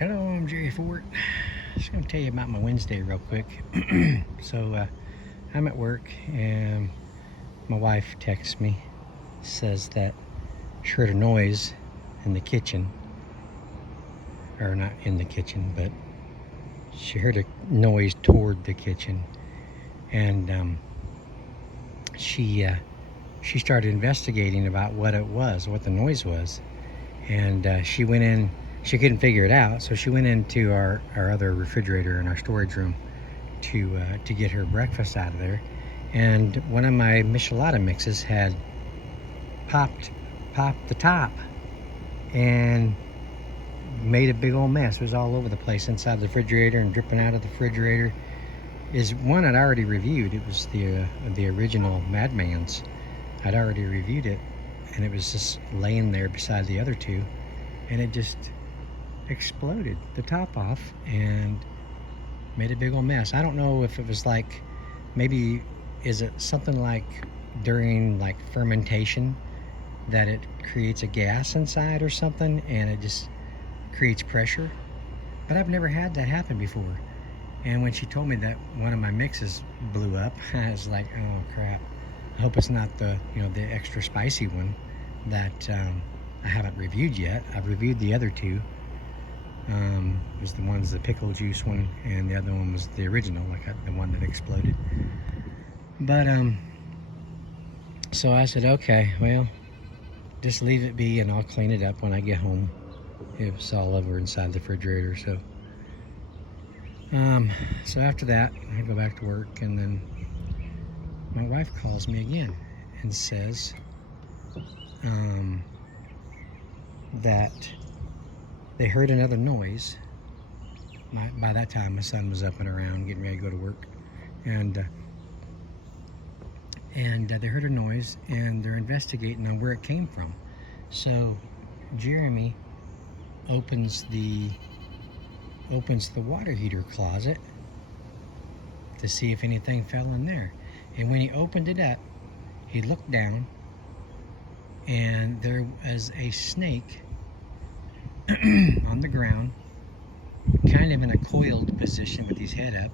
Hello, I'm Jerry Fort. Just going to tell you about my Wednesday real quick. So I'm at work and my wife texts me, says that she heard a noise in the kitchen, or not in the kitchen, but she heard a noise toward the kitchen, and she started investigating about what it was, what the noise was, and she went in. She couldn't figure it out, so she went into our other refrigerator in our storage room to get her breakfast out of there. And one of my Michelada mixes had popped the top and made a big old mess. It was all over the place inside the refrigerator and dripping out of the refrigerator. Is one I'd already reviewed. It was the original Madman's. I'd already reviewed it, and it was just laying there beside the other two, and it just exploded the top off and made a big old mess. I don't know if it was like, maybe, is it something like during like fermentation that it creates a gas inside or something, and it just creates pressure? But I've never had that happen before. And when she told me that one of my mixes blew up, I was like, oh crap, I hope it's not the the extra spicy one that I haven't reviewed yet. I've reviewed the other two. It was the pickle juice one, and the other one was the original, like the one that exploded. But so I said, okay, well, just leave it be, and I'll clean it up when I get home. It was all over inside the refrigerator. So after that, I go back to work, and then my wife calls me again and says that they heard another noise. By that time, my son was up and around, getting ready to go to work, and they heard a noise, and they're investigating on where it came from. So Jeremy opens the water heater closet to see if anything fell in there. And when he opened it up, he looked down, and there was a snake on the ground, kind of in a coiled position with his head up,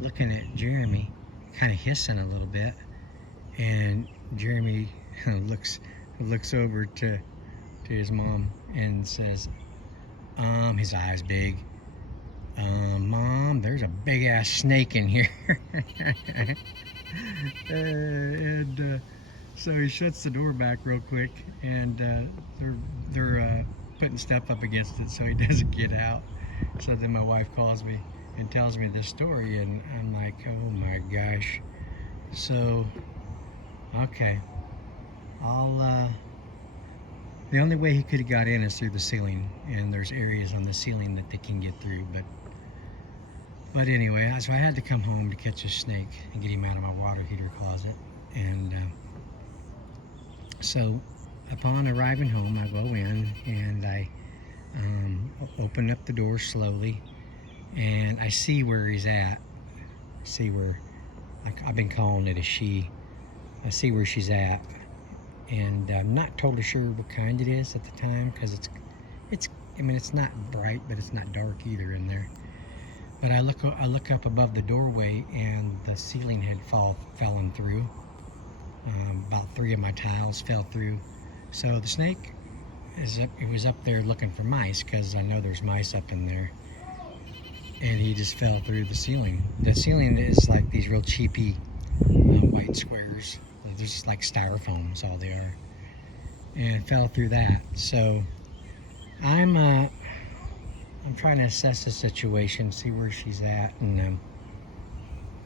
looking at Jeremy, kind of hissing a little bit. And Jeremy looks over to his mom and says, his eyes big, Mom, there's a big ass snake in here. So he shuts the door back real quick, and they're putting stuff up against it so he doesn't get out. So then my wife calls me and tells me this story, and I'm like, oh my gosh. So okay, the only way he could have got in is through the ceiling, and there's areas on the ceiling that they can get through, but anyway, so I had to come home to catch a snake and get him out of my water heater closet. And so upon arriving home, I go in and I open up the door slowly, and I see where he's at. See where, like, I've been calling it a she. I see where she's at, and I'm not totally sure what kind it is at the time, because I mean, it's not bright, but it's not dark either in there. But I look up above the doorway, and the ceiling had fallen through. About 3 of my tiles fell through. So the snake it was up there looking for mice, because I know there's mice up in there. And he just fell through the ceiling. The ceiling is like these real cheapy white squares. They're just like styrofoam, is all they are. And fell through that. So I'm trying to assess the situation, see where she's at, and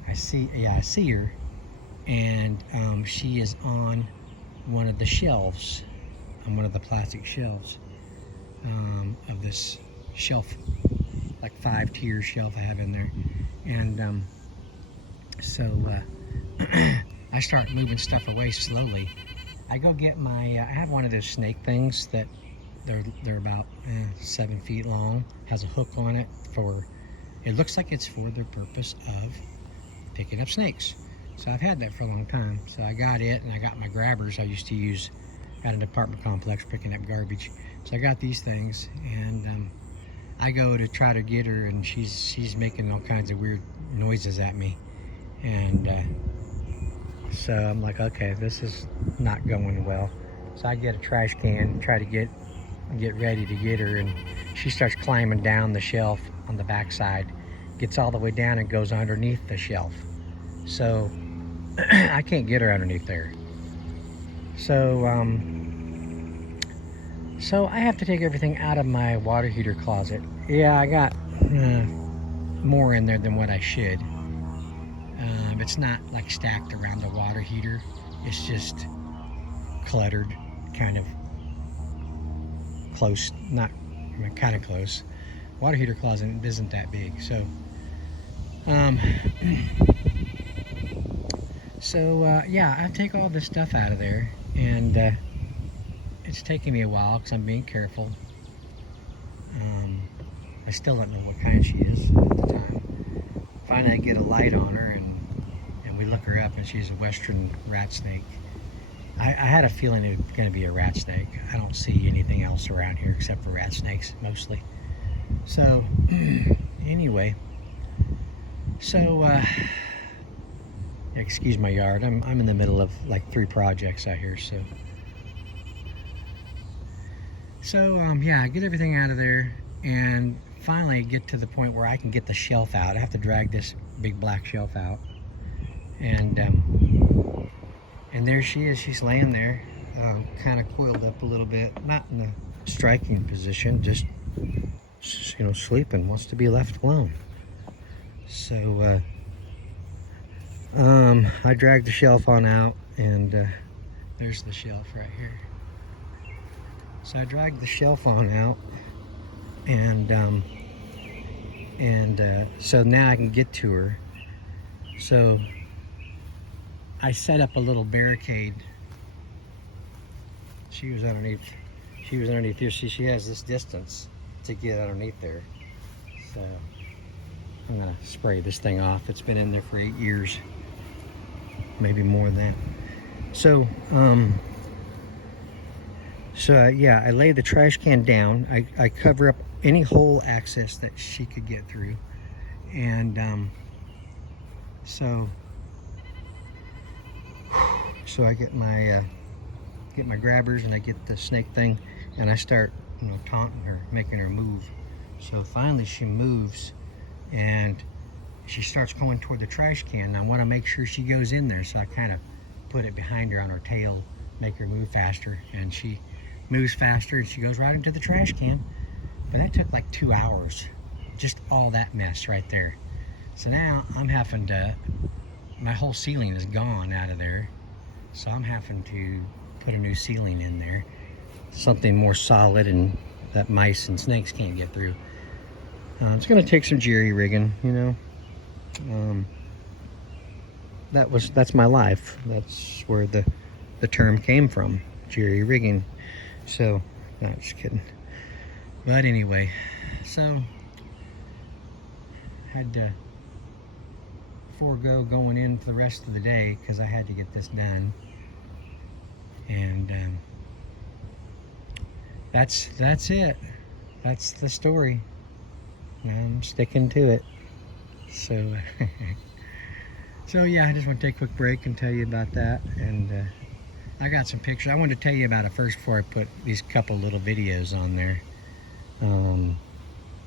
I see her, and she is on one of the shelves, on one of the plastic shelves of this shelf, like 5-tier shelf I have in there. And so I start moving stuff away slowly. I go get my, I have one of those snake things that they're about 7 feet long, has a hook on it it looks like it's for the purpose of picking up snakes. So I've had that for a long time. So I got it, and I got my grabbers I used to use at an apartment complex picking up garbage. So I got these things, and I go to try to get her, and she's making all kinds of weird noises at me, and so I'm like, okay, this is not going well. So I get a trash can, try to get ready to get her, and she starts climbing down the shelf on the backside, gets all the way down and goes underneath the shelf. So I can't get her underneath there. So so I have to take everything out of my water heater closet. Yeah, I got more in there than what I should. It's not like stacked around the water heater. It's just cluttered, kind of close, not, I mean, kind of close. Water heater closet isn't that big, so yeah, I take all this stuff out of there, and it's taking me a while because I'm being careful. I still don't know what kind she is at the time. Finally I get a light on her, and we look her up, and she's a western rat snake. I had a feeling it was going to be a rat snake. I don't see anything else around here except for rat snakes mostly. So anyway, so excuse my yard. I'm in the middle of like 3 projects out here, so yeah, I get everything out of there, and finally get to the point where I can get the shelf out. I have to drag this big black shelf out, and there she is. She's laying there, kind of coiled up a little bit, not in a striking position, just you know, sleeping, wants to be left alone. So I dragged the shelf on out, and there's the shelf right here. So I dragged the shelf on out, and so now I can get to her. So I set up a little barricade. She was underneath here. She has this distance to get underneath there. So I'm gonna spray this thing off. It's been in there for 8 years, maybe more than that. So yeah, I lay the trash can down. I cover up any hole access that she could get through, and so I get my grabbers, and I get the snake thing, and I start, you know, taunting her, making her move. So finally she moves, and she starts going toward the trash can. I want to make sure she goes in there, so I kind of put it behind her on her tail, make her move faster, and she moves faster, and she goes right into the trash can. But that took like 2 hours, just all that mess right there. So now I'm having to, my whole ceiling is gone out of there, so I'm having to put a new ceiling in there, something more solid and that mice and snakes can't get through. It's going to take some jerry rigging, you know. That's my life. That's where the term came from, jerry rigging. So, no, just kidding. But anyway, so had to forego going in for the rest of the day because I had to get this done. And that's it. That's the story. I'm sticking to it. So so yeah, I just want to take a quick break and tell you about that. And I got some pictures. I wanted to tell you about it first before I put these couple little videos on there.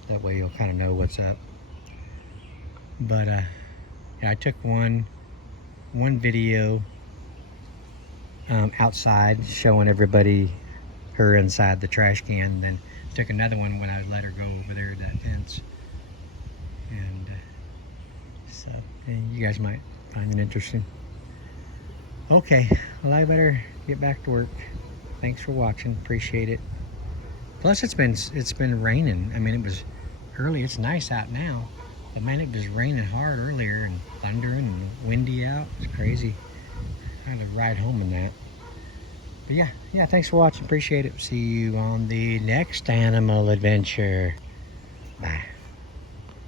That way you'll kind of know what's up. But yeah, I took one video outside showing everybody her inside the trash can, and then took another one when I let her go over there to that fence. And so you guys might find it interesting. Okay, well, I better get back to work. Thanks for watching, appreciate it. Plus it's been raining. I mean, it was early. It's nice out now, but man, it was raining hard earlier, and thundering and windy out. It's crazy. I had to ride home in that. But yeah, thanks for watching, appreciate it. See you on the next animal adventure. Bye.